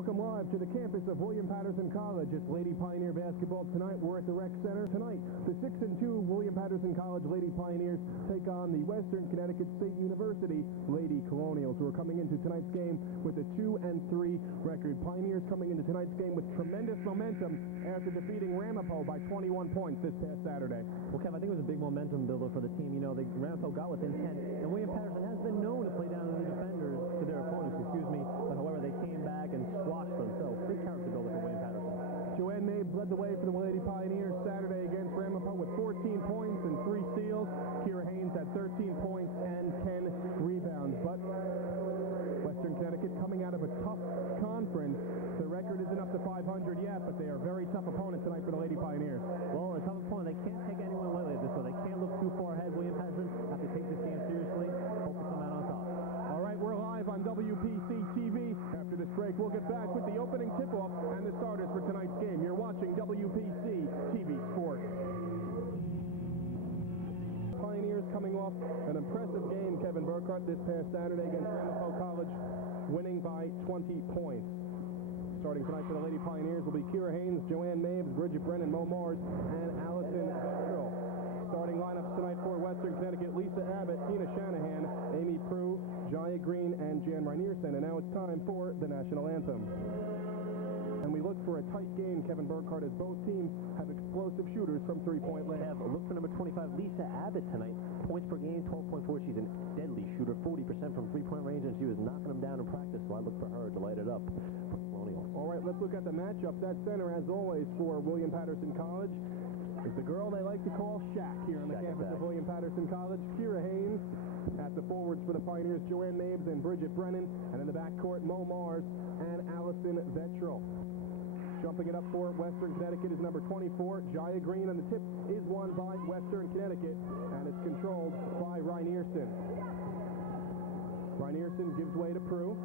Welcome live to the campus of William Paterson College. It's Lady Pioneer basketball tonight. We're at the Rec Center. Tonight, the 6-2 William Paterson College Lady Pioneers take on the Western Connecticut State University Lady Colonials, who are coming into tonight's game with a 2-3 record. Pioneers coming into tonight's game with tremendous momentum after defeating Ramapo by 21 points this past Saturday. Well, Kev, I think it was a big momentum builder for the team. You know, Ramapo got within 10, and William Paterson has been known to play down to the defenders, to their opponents, but however, they came back and squashed them. So, big character builder for William Paterson. Joanne Mabes led the way for the Lady Pioneers Saturday against Ramapo with 14 points and 3 steals. Kira Haynes had 13 points and 10 rebounds. But Western Connecticut coming out of a tough conference. The record isn't up to 500 yet, but they are a very tough opponent tonight for the Lady Pioneers. Well, a tough opponent. They can't take anyone lightly at this, so they can't look too far ahead. William Paterson have to take this game seriously. Hope to come out on top. All right, we're live on WPC TV. After this break, we'll get back with the opening tip-off and the starters for tonight's game. You're watching WPC TV Sports. Pioneers coming off an impressive game, Kevin Burkhardt, this past Saturday against Ramapo College, winning by 20 points. Starting tonight for the Lady Pioneers will be Kira Haynes, Joanne Mabes, Bridget Brennan, Mo Mars, and Allison Vettrell. Starting lineups tonight for Western Connecticut: Lisa Abbott, Tina Shanahan, Amy Prue, Jaya Green, and Jan Reinierson. And now it's time for the national anthem. And we look for a tight game, Kevin Burkhardt, as both teams have explosive shooters from three-point land. Look for number 25, Lisa Abbott, tonight. Points per game, 12.4. She's a deadly shooter, 40% from three-point range, and she was knocking them down in practice, so I look for her to light it up. All right, let's look at the matchup. That center, as always, for William Paterson College is the girl they like to call Shaq here on the campus of William Paterson College. Kira Haynes. At the forwards for the Pioneers, Joanne Mabes and Bridget Brennan. And in the backcourt, Mo Mars and Allison Vettrell. Jumping it up for Western Connecticut is number 24, Jaya Green, and the tip is won by Western Connecticut, and it's controlled by Reinierson. Reinierson gives way to Prue.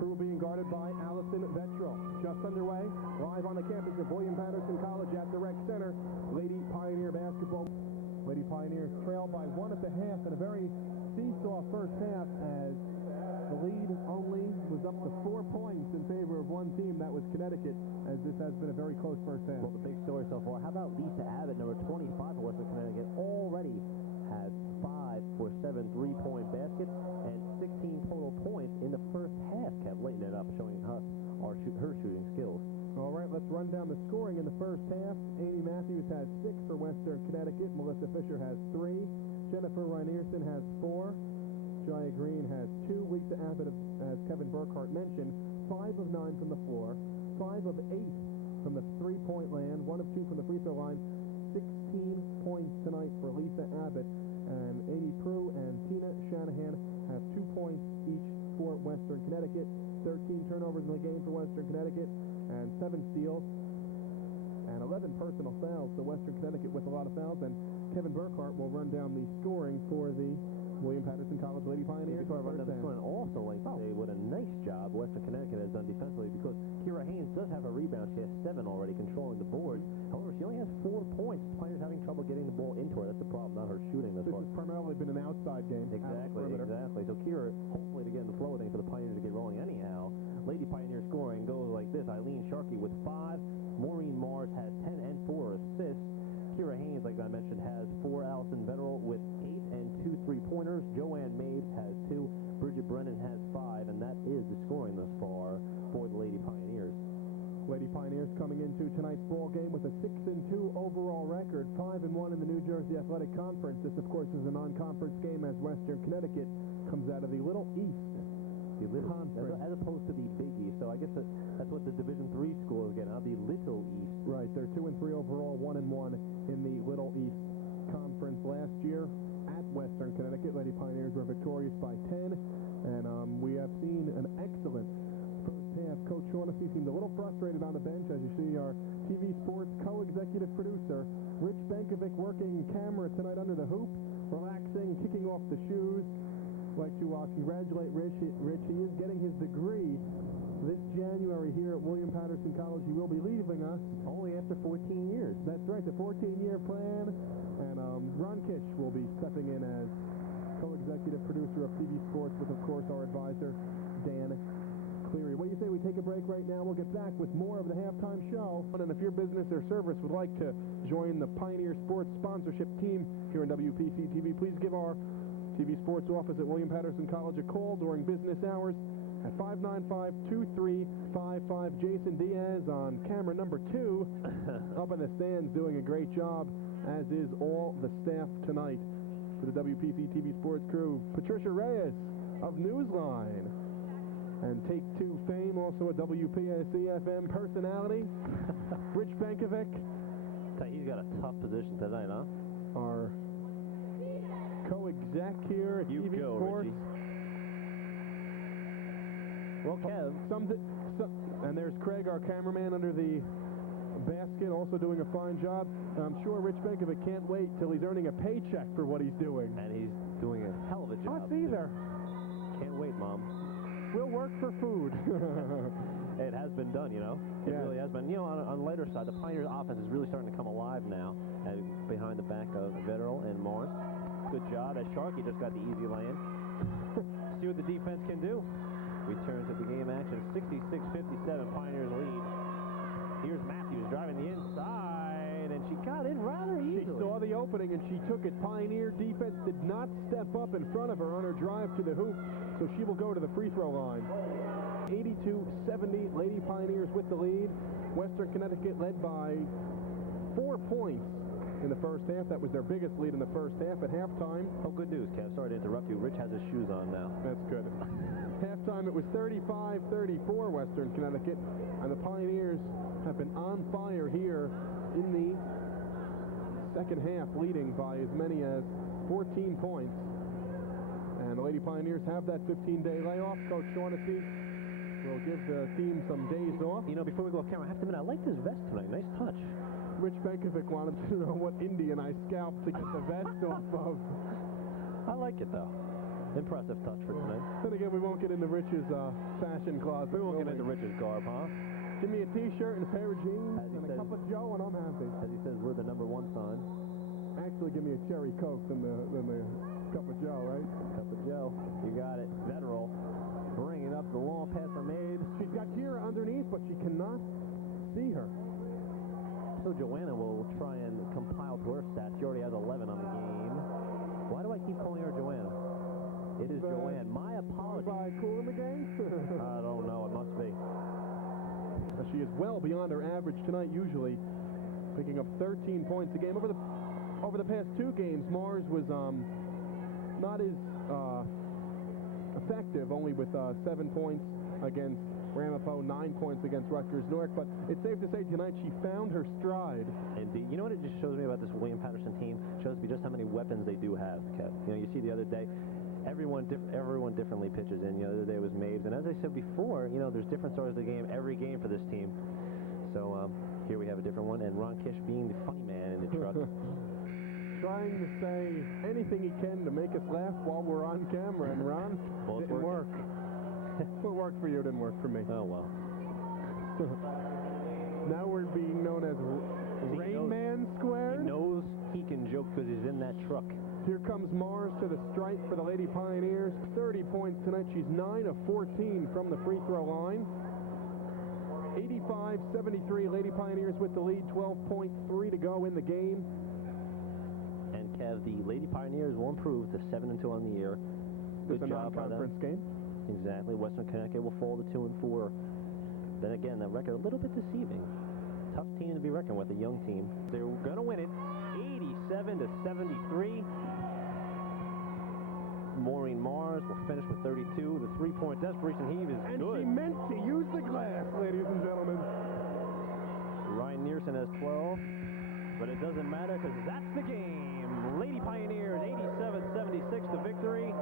Prue being guarded by Allison Vettrell. Just underway, live on the campus of William Paterson College at the Rec Center. Lady Pioneer basketball. Lady Pioneers trail by 1 at the half in a very seesaw first half, as the lead only was up to 4 points in favor of one team, that was Connecticut, as this has been a very close first half. Well, the big story so far, how about Lisa Abbott, number 25 for Western Connecticut, already has 5 for 7 3-point baskets and 16 total points in the first half, kept lighting it up, showing us her shooting skills. All right, let's run down the scoring in the first half. Amy Matthews has 6 for Western Connecticut. Melissa Fisher has 3. Jennifer Reinierson has 4. Jaya Green has 2. Lisa Abbott, as Kevin Burkhardt mentioned, 5 of 9 from the floor, 5 of 8 from the three-point land, 1 of 2 from the free throw line. 16 points tonight for Lisa Abbott. And Amy Prue and Tina Shanahan have 2 points each for Western Connecticut. 13 turnovers in the game for Western Connecticut, and 7 steals, and 11 personal fouls. So Western Connecticut with a lot of fouls, and Kevin Burkhardt will run down the scoring for the William Paterson College Lady Pioneers. And also, like say, what a nice job Western Connecticut has done defensively, because Kira Haynes does have a rebound. She has 7 already controlling the board. However, she only has 4 points. The Pioneers having trouble getting the ball into her. That's the problem, not her shooting this far. This has primarily been an outside game. Exactly. So Kira, hopefully to get in the flow of things for the Pioneers to get rolling anyhow. Lady Pioneer scoring goes like this. Eileen Sharkey with 5. Maureen Mars has 10 and 4 assists. Kira Haynes, like I mentioned, has 4. Allison Vettrell with 8 and 2 3-pointers. Joanne Mabes has 2. Bridget Brennan has 5, and that is the scoring thus far for the Lady Pioneers. Lady Pioneers coming into tonight's ball game with a 6-2 overall record, 5-1 in the New Jersey Athletic Conference. This, of course, is a non-conference game, as Western Connecticut comes out of the Little East. The Little East, as opposed to the Big East. So I guess that's what the Division III school is getting out, the Little East. Right, they're 2-3 overall, 1-1 in the Little East Conference. Last year at Western Connecticut, Lady Pioneers were victorious by 10, and we have seen an excellent first half. Coach Shaughnessy seemed a little frustrated on the bench, as you see our TV Sports co-executive producer, Rich Benkovic, working camera tonight under the hoop, relaxing, kicking off the shoes. I'd like to congratulate Rich. He is getting his degree this January here at William Paterson College. He will be leaving us only after 14 years. That's right, the 14-year plan. And Ron Kish will be stepping in as co-executive producer of TV Sports with, of course, our advisor, Dan Cleary. What do you say we take a break right now. We'll get back with more of the halftime show. And if your business or service would like to join the Pioneer Sports sponsorship team here in WPC TV, please give our TV Sports office at William Paterson College a call during business hours at 595-2355. Jason Diaz on camera number 2 up in the stands doing a great job, as is all the staff tonight. For the WPC TV Sports crew, Patricia Reyes of Newsline. And Take Two fame, also a WPSC-FM personality, Rich Benkovic. He's got a tough position tonight, huh? Our co-exec here at TV Sports. Richie. Well, Kev. And there's Craig, our cameraman, under the basket, also doing a fine job. I'm sure Rich Benkovic can't wait till he's earning a paycheck for what he's doing. And he's doing a hell of a job. Us either. Can't wait, Mom. We'll work for food. It has been done, you know. It really has been. You know, on the later side, the Pioneers' offense is really starting to come alive now, behind the back of Vetterl and Morris. Good job, as Sharkey just got the easy lay-in. See what the defense can do. Return to the game action, 66-57, Pioneers lead. Here's Matthews driving the inside, and she got in rather easily. She saw the opening, and she took it. Pioneer defense did not step up in front of her on her drive to the hoop, so she will go to the free throw line. 82-70, Lady Pioneers with the lead. Western Connecticut led by 4 points in the first half. That was their biggest lead in the first half. At halftime... Oh, good news, Kev. Sorry to interrupt you. Rich has his shoes on now. That's good. Halftime, it was 35-34 Western Connecticut, and the Pioneers have been on fire here in the second half, leading by as many as 14 points. And the Lady Pioneers have that 15-day layoff. Coach Shaughnessy will give the team some days off. You know, before we go off camera, I have to admit, I like this vest tonight. Nice touch. Rich Benkovic wanted to know what Indian I scalped to get the vest off of. I like it, though. Impressive touch for tonight. Then again, we won't get into Rich's fashion closet. We won't get into Rich's garb, huh? Give me a T-shirt and a pair of jeans and a cup of Joe, and I'm happy. As he says, we're the #1 sign. Actually, give me a cherry Coke than the cup of Joe, right? Cup of Joe. You got it. Vetterl bringing up the long pass from Abe. She's got Kira underneath, but she cannot see her. So Joanna will try and compile to her stats. She already has 11 on the game. Why do I keep calling her Joanna? It is Joanne. My apologies. By cool in the game? I don't know. It must be. She is well beyond her average tonight, usually picking up 13 points a game. Over the past 2 games, Mars was not as effective, only with 7 points against Ramapo, 9 points against Rutgers Newark, but it's safe to say tonight she found her stride. Indeed. You know what it just shows me about this William Paterson team? It shows me just how many weapons they do have, Kev. You know, you see the other day, everyone differently pitches in. You know, the other day was Maves, and as I said before, you know, there's different stories of the game every game for this team. So here we have a different one, and Ron Kish being the funny man in the truck. Trying to say anything he can to make us laugh while we're on camera, and Ron, didn't work. What worked for you didn't work for me. Oh, well. Now we're being known as Rain Man Squared. He knows he can joke because he's in that truck. Here comes Mars to the stripe for the Lady Pioneers. 30 points tonight. She's 9 of 14 from the free throw line. 85-73, Lady Pioneers with the lead. 12.3 to go in the game. And Kev, the Lady Pioneers will improve to 7-2 on the year. Good job by them. Conference game. Exactly. Western Connecticut will fall to 2-4. Then again, that record a little bit deceiving. Tough team to be reckoned with, a young team. They're going to win it, 87-73. Maureen Mars will finish with 32. The three-point desperation heave is good. And she meant to use the glass, ladies and gentlemen. Ryan Nearson has 12, but it doesn't matter because that's the game. Lady Pioneers, 87-76, the victory.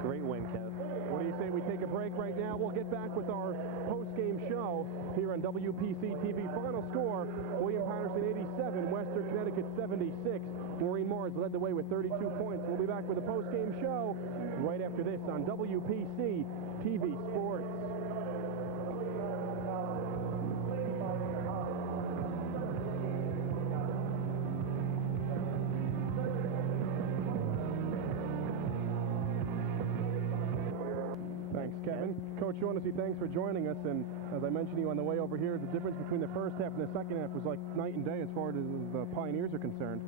Great win, Kev. What do you say we take a break right now? We'll get back with our post-game show here on WPC TV. Final score, William Paterson 87, Western Connecticut 76. Maureen Mars led the way with 32 points. We'll be back with a post-game show right after this on WPC TV Sports. Thanks, Kevin. Coach Shaughnessy, thanks for joining us. And as I mentioned to you on the way over here, the difference between the first half and the second half was like night and day as far as the Pioneers are concerned.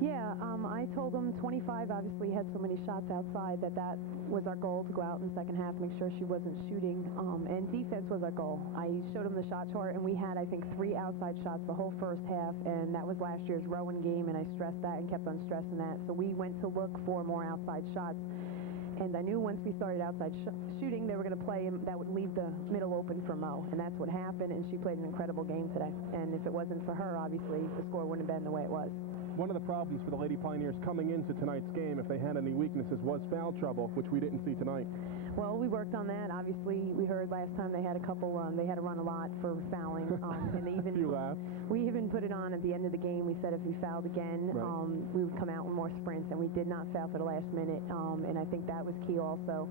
Yeah, I told them 25 obviously had so many shots outside that was our goal, to go out in the second half, make sure she wasn't shooting, and defense was our goal. I showed them the shot chart, and we had, I think, 3 outside shots the whole first half, and that was last year's Rowan game, and I stressed that and kept on stressing that. So we went to look for more outside shots, and I knew once we started outside shooting, they were going to play, and that would leave the middle open for Mo, and that's what happened, and she played an incredible game today. And if it wasn't for her, obviously, the score wouldn't have been the way it was. One of the problems for the Lady Pioneers coming into tonight's game, if they had any weaknesses, was foul trouble, which we didn't see tonight. Well, we worked on that. Obviously, we heard last time they had a couple, they had to run a lot for fouling. And they even, we even put it on at the end of the game. We said if we fouled again, we would come out with more sprints, and we did not foul for the last minute. And I think that was key also.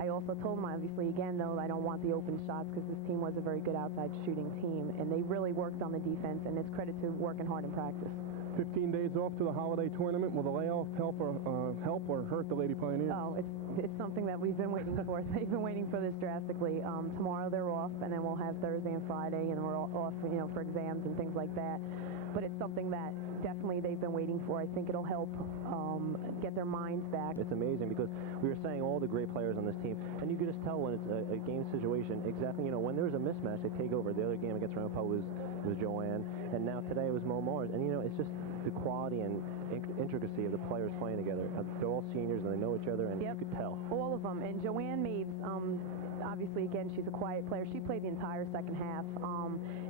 I also told them, obviously, again, though, I don't want the open shots because this team was a very good outside shooting team, and they really worked on the defense, and it's credit to working hard in practice. 15 days off to the holiday tournament. Will the layoff help or hurt the Lady Pioneers? Oh, it's something that we've been waiting for. They've been waiting for this drastically. Tomorrow they're off, and then we'll have Thursday and Friday, and we're off, for exams and things like that. But it's something that definitely they've been waiting for. I think it'll help get their minds back. It's amazing because we were saying all the great players on this team, and you could just tell when it's a game situation exactly, when there's a mismatch, they take over. The other game against Rampo was Joanne, and now today it was Mo Mars. And, it's just the quality and intricacy of the players playing together. They're all seniors, and they know each other, and you could tell. All of them. And Joanne Maves, obviously, again, she's a quiet player. She played the entire second half,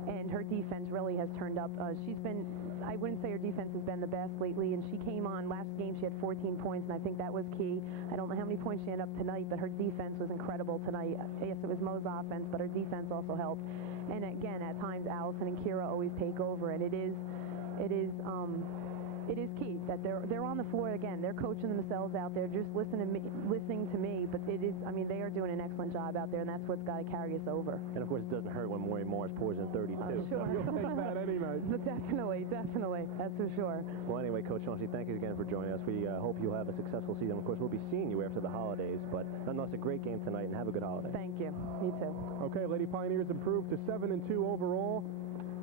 and her defense really has turned up. She's been, I wouldn't say her defense has been the best lately, and she came on last game, she had 14 points, and I think that was key. I don't know how many points she ended up tonight, but her defense was incredible tonight. Yes, it was Mo's offense, but her defense also helped. And again, at times, Allison and Kira always take over, and it is key that they're on the floor again. They're coaching themselves out there, just listening to me. But it is, they are doing an excellent job out there, and that's what's got to carry us over. And of course, it doesn't hurt when Maureen Morris pours in 32. Sure. You'll take that any night. Definitely, that's for sure. Well, anyway, Coach Shaughnessy, thank you again for joining us. We hope you'll have a successful season. Of course, we'll be seeing you after the holidays, but nonetheless, a great game tonight, and have a good holiday. Thank you. You too. Okay, Lady Pioneers improved to 7-2 overall.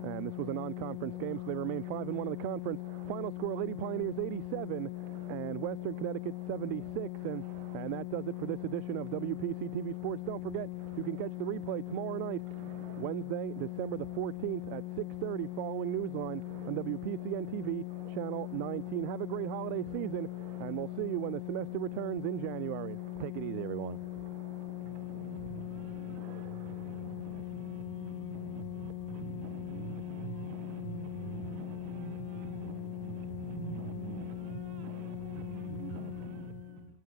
And this was a non-conference game, so they remain 5-1 in the conference. Final score, Lady Pioneers 87 and Western Connecticut 76. And that does it for this edition of WPC TV Sports. Don't forget, you can catch the replay tomorrow night, Wednesday, December the 14th at 6:30 following Newsline on WPCN TV, Channel 19. Have a great holiday season, and we'll see you when the semester returns in January. Take it easy, everyone.